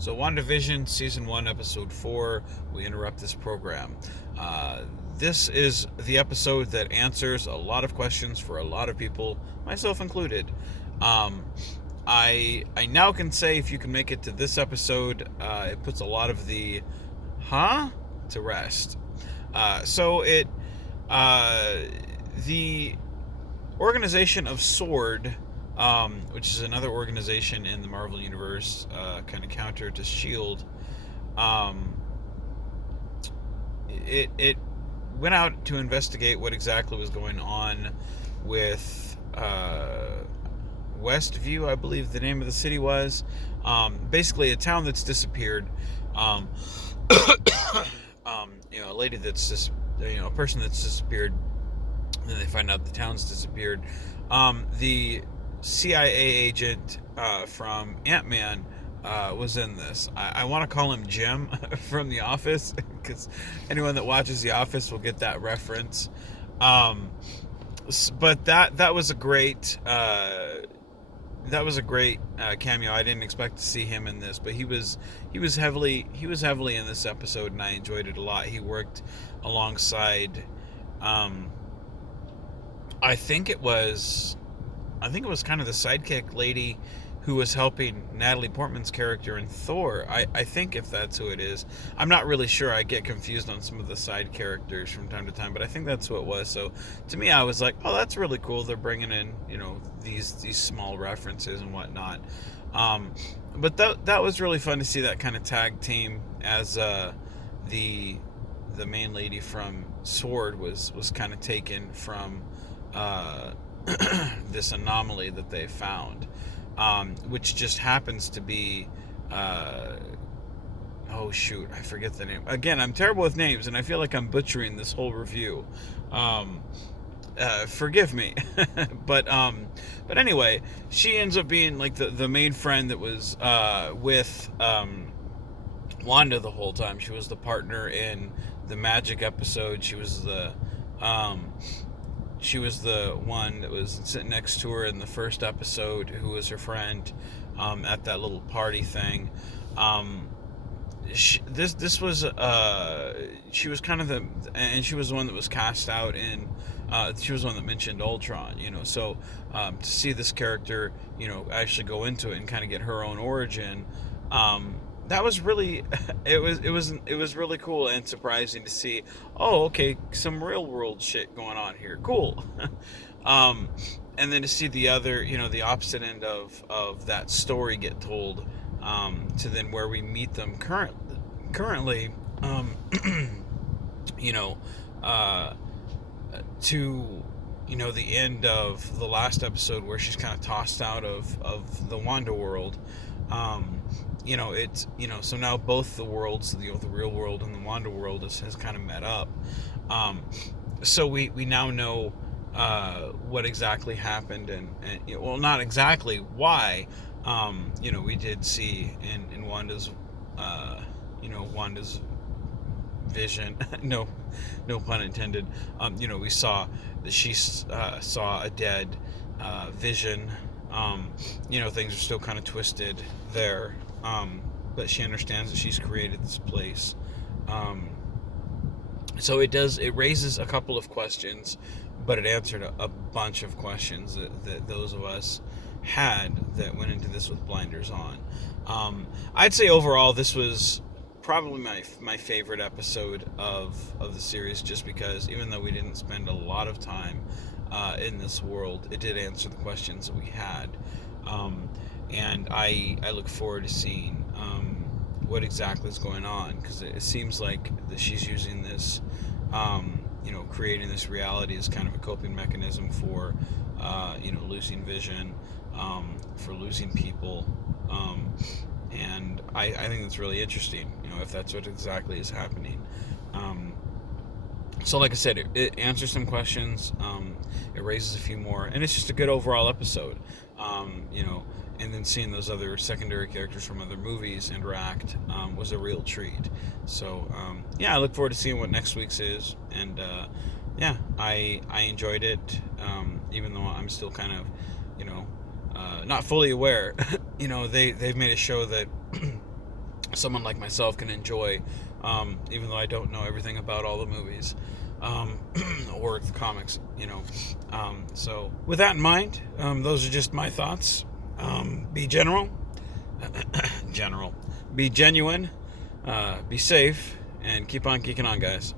So, Wandavision, Season 1, Episode 4, we interrupt this program. This is the episode that answers a lot of questions for a lot of people, myself included. Um, I now can say if you can make it to this episode, it puts a lot of the huh to rest. Uh, the organization of Sword, which is another organization in the Marvel Universe, kind of counter to Shield. Um, it went out to investigate what exactly was going on with Westview, I believe the name of the city was. Basically, a town that's disappeared. Um, a lady that's just, a person that's disappeared. And then they find out the town's disappeared. The CIA agent from Ant-Man was in this. I want to call him Jim from The Office, because anyone that watches The Office will get that reference. But that was a great cameo. I didn't expect to see him in this, but he was heavily in this episode, and I enjoyed it a lot. He worked alongside. I think it was kind of the sidekick lady who was helping Natalie Portman's character in Thor. I think, if that's who it is. I'm not really sure. I get confused on some of the side characters from time to time, but I think that's who it was. So to me, I was like, oh, that's really cool. They're bringing in, these small references and whatnot. But that was really fun to see that kind of tag team, as the main lady from Sword was kind of taken from this anomaly that they found, which just happens to be oh shoot, I forget the name. Again, I'm terrible with names, and I feel like I'm butchering this whole review. Forgive me. but anyway, she ends up being like the main friend that was with Wanda the whole time. She was the partner in the Magic episode. She was the one that was sitting next to her in the first episode, who was her friend at that little party thing. She was kind of and she was the one that was cast out in. She was the one that mentioned Ultron, So to see this character, actually go into it and kind of get her own origin. That was really, it was really cool and surprising to see. Oh, okay, some real world shit going on here. Cool. And then to see the other, the opposite end of that story get told, to then where we meet them currently, to the end of the last episode, where she's kind of tossed out of the Wanda world. It's so now both the worlds, the real world and the Wanda world, has kind of met up. So we now know what exactly happened, and well, not exactly why. We did see in Wanda's Wanda's vision, no pun intended. We saw that she saw a dead Vision. Things are still kind of twisted there. But she understands that she's created this place. So it raises a couple of questions, but it answered a bunch of questions that those of us had that went into this with blinders on. I'd say overall this was probably my favorite episode of the series, just because even though we didn't spend a lot of time in this world, it did answer the questions that we had. And I look forward to seeing what exactly is going on, because it seems like that she's using this, creating this reality as kind of a coping mechanism for, losing Vision, for losing people, and I think that's really interesting, if that's what exactly is happening. So like I said, it answers some questions, it raises a few more, and it's just a good overall episode. And then seeing those other secondary characters from other movies interact was a real treat. So I look forward to seeing what next week's is, and I enjoyed it, even though I'm still kind of not fully aware. They've made a show that someone like myself can enjoy, even though I don't know everything about all the movies or the comics, So with that in mind, those are just my thoughts. Be general, be genuine, be safe, and keep on geeking on, guys.